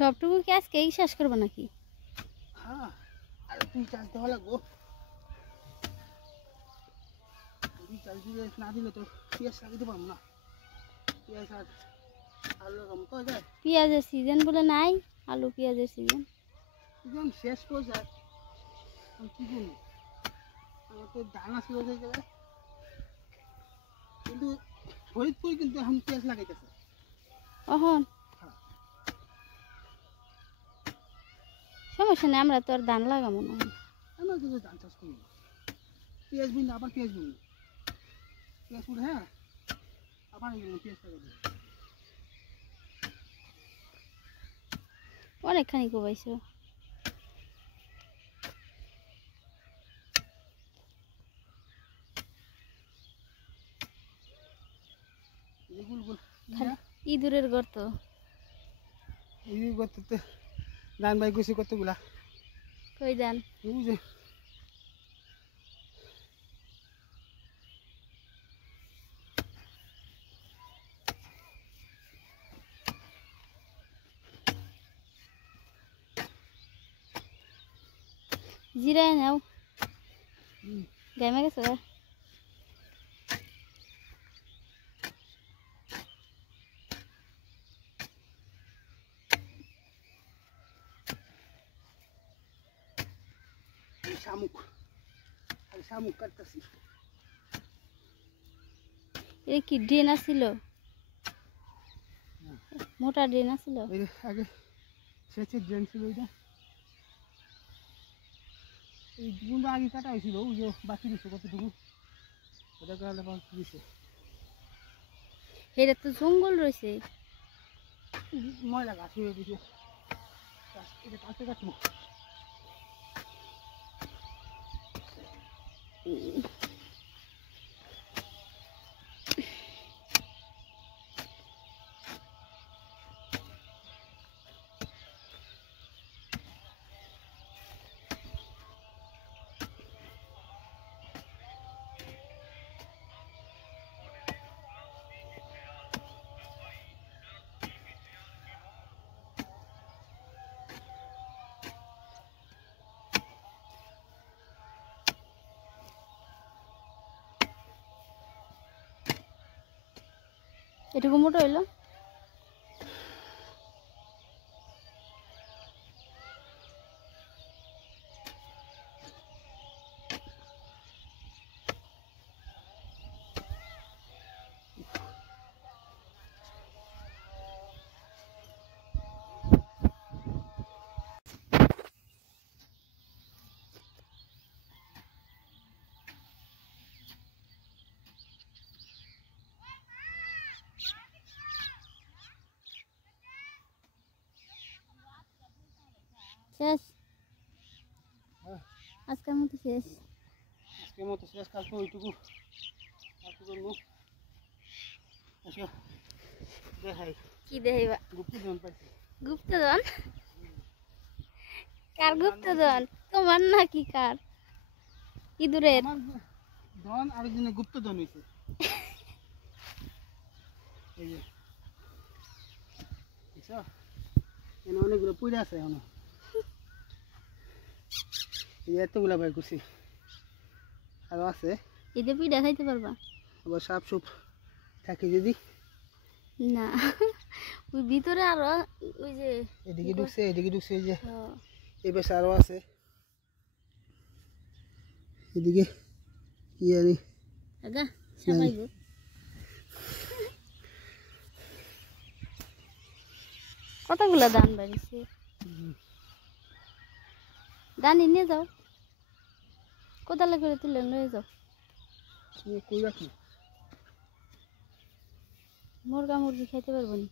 সবটুকু কি আজকেই শেষ করবো নাকি? হ্যাঁ, আর তুই চালতে ভালো লাগবো। তুই চাল দিলে না দিলে তো পেঁয়াজ লাগাইতে পারবো না। পেঁয়াজ আর আলু লাগাবো তো যায়। পেঁয়াজের সিজন বলে নাই, আলু পেঁয়াজের সিজন সিজন শেষ করে যায়। আমি কী করবো? আমার তো দানা ছিল হয়ে গেলে, কিন্তু ফরিদপুর কিন্তু এখন পেঁয়াজ লাগাইতেছে। অহন সমস্যা নেই, আমরা তো আর ধান লাগাবো না। আমরা কিন্তু ধান চাষ করি না। পেঁয়াজ বুনি আবার পেঁয়াজ বুনি, পেঁয়াজ বুনে হ্যাঁ আবার পেঁয়াজ লাগাবো। অনেকখানি কোবাইছো। ইঁদুরের গর্ত, এই গর্ততে ধান বাই করছি কতগুলা। কই ধান? বুঝে জিরায় নাও, গাইমা গেছে। শামুক, আর শামুক কাটতেছি। এই কি ড্রেন আছিল? মোটা ড্রেন আছিল। আগে সেচের ড্রেন ছিল ওইটা, এই গুলো আগে কাটা হয়েছিল। ওই যে বাকি দিচ্ছে কতটুকু, ওটা কাটলে বাকি দিচ্ছে। এটা তো জঙ্গল রয়েছে, ময়লা গাছ হয়ে দিচ্ছে। এটা কাটতে কাটবো। এটুকু মোটা হইলো। শেষ, আজকের মতো শেষ। আজকের মতো শেষ, কালকে ওইটুকু কালকে করবো। আচ্ছা দেখাই কি দেখাইবা? গুপ্তধন পাইছি। গুপ্তধন? কার গুপ্তধন? তোমার নাকি কার? ইঁদুরের? আমার ধন আরেকজনের গুপ্তধন হয়েছে। এই যে দেখছো, এখানে অনেকগুলো পুড়ে আছে এখনো। এই এতগুলা বাই করছি, আরো আছে। এতে পিঠা খাইতে পারবা? আবার সাপ সুপ থাকে যদি। না, ওই ভিতরে আরো ওই যে এদিকে ঢুকছে, এদিকে ঢুকছে। এই যে হ্যাঁ, এই পাশে আরো আছে। এদিকে কি জানি আগা সবাই গো। কতগুলা ধান বাড়িছে, ধান নিয়ে যাও, কোদালে করে তুলে নিয়ে যাও। কই রাখি? মুরগা মুরগি খাইতে পারবো না।